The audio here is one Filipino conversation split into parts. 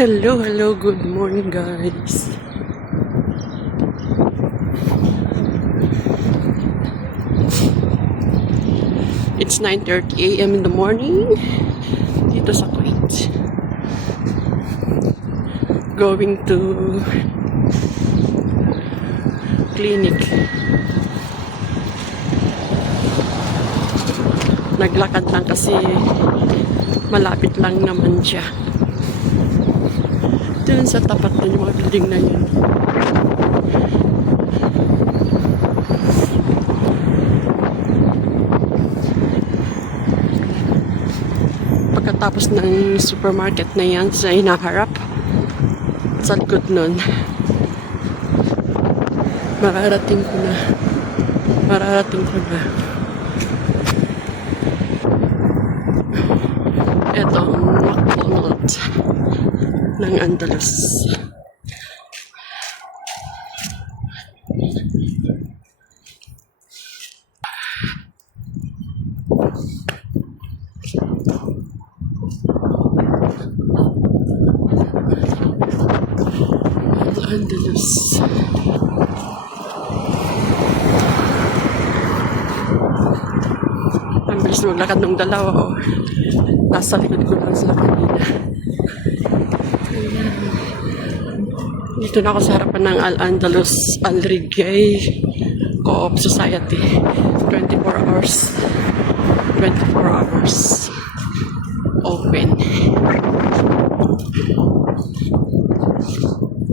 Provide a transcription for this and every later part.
Hello, good morning guys. It's 9:30 a.m. in the morning dito sa Kuwait. Going to clinic. Naglakad lang kasi malapit lang naman siya. Doon sa tapat na yung mga building na yun. Pagkatapos ng supermarket na yan sa hinaharap, sa likod nun, mararating ko na. Ito ang McDonald's ng Andalus. Andalus. Ang bilis maglakad ng dalawa. Oh. Nasa likod ko lang sila kanina. Dito na ako sa harapan ng Al-Andalus Al-Rigay Co-op Society. 24 hours open.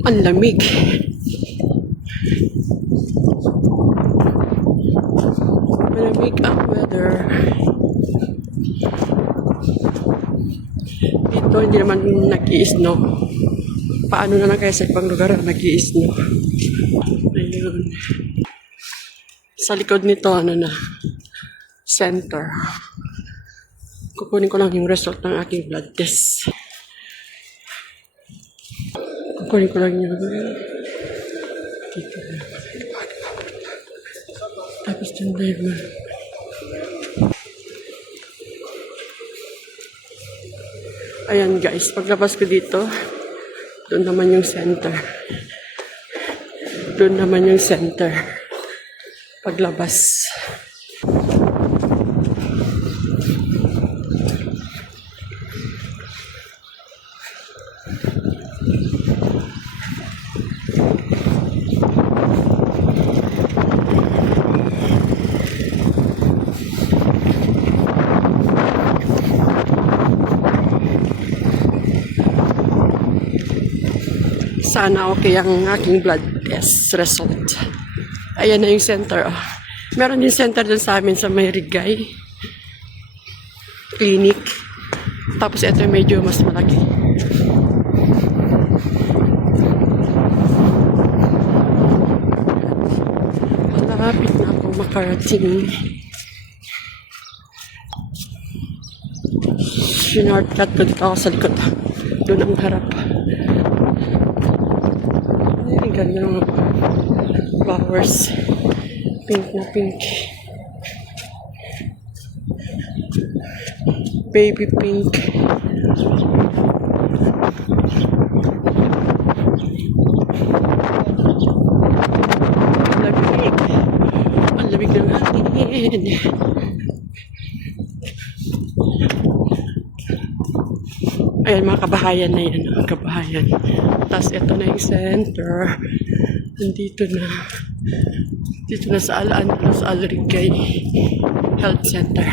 Ang lamig. Malamig ang weather. Dito hindi naman nag-i-snow. Paano na lang kaya sa ibang lugar nag-i-snow? Ayun. Sa likod nito, center. Kukunin ko lang yung result ng aking blood test. Kukunin ko lang yung dito. Tapos dyan na yun. Ayan guys, paglabas ko dito, doon naman yung center. Paglabas. Sana okay ang aking blood test result. Ayan na yung center. Oh. Meron din center dun sa amin sa may Rigay Clinic. Tapos ito medyo mas malaki. Malapit na ako makarating. Shortcut ko dito ako sa likod. Doon ang harap. Ay, ganda ng flowers. Pink na pink. Baby pink. Lamig. Ang lamig ng hangin. Ayan, mga kabahayan na yan. Kabahayan. Tapos ito na yung center. Nandito na. Dito na sa Al-Andalus Al-Rigay Health Center.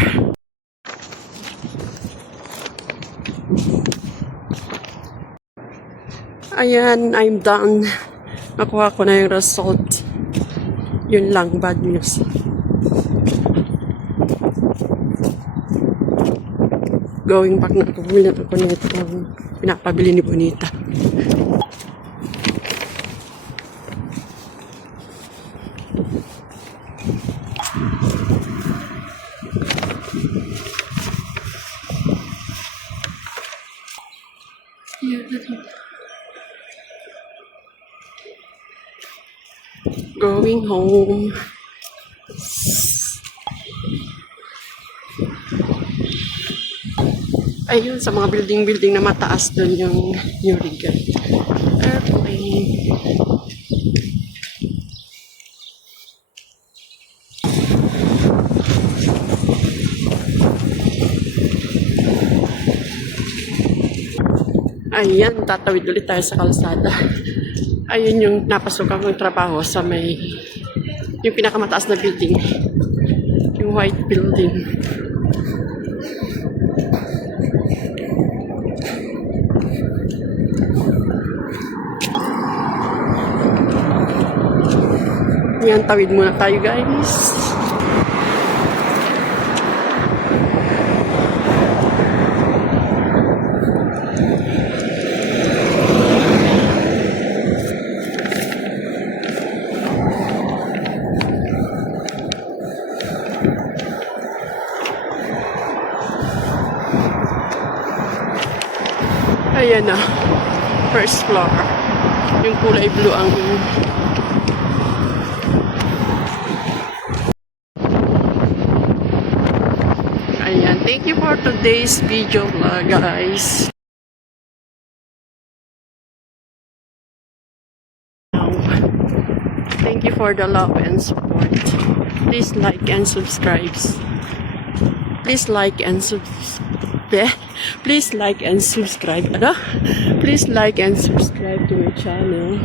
Ayan, I'm done. Nakuha ko na yung result. Yun lang, bad news. Going back na ako. Bumili na ako nito. Pinapabili ni Bonita. Going home. Ayun, sa mga building-building na mataas doon yung Urigan. Airplane. Ayan, tatawid ulit tayo sa kalsada. Ayun yung napasukan kong trabaho sa may, yung pinakamataas na building. Yung white building. Yan, tawid muna tayo guys. Ayan na, first floor. Yung kulay blue ang ayan. Thank you for today's video vlog, guys. Thank you for the love and support. Please like and subscribe. Please like and subscribe. Please like and subscribe. Ano? Please like and subscribe to my channel.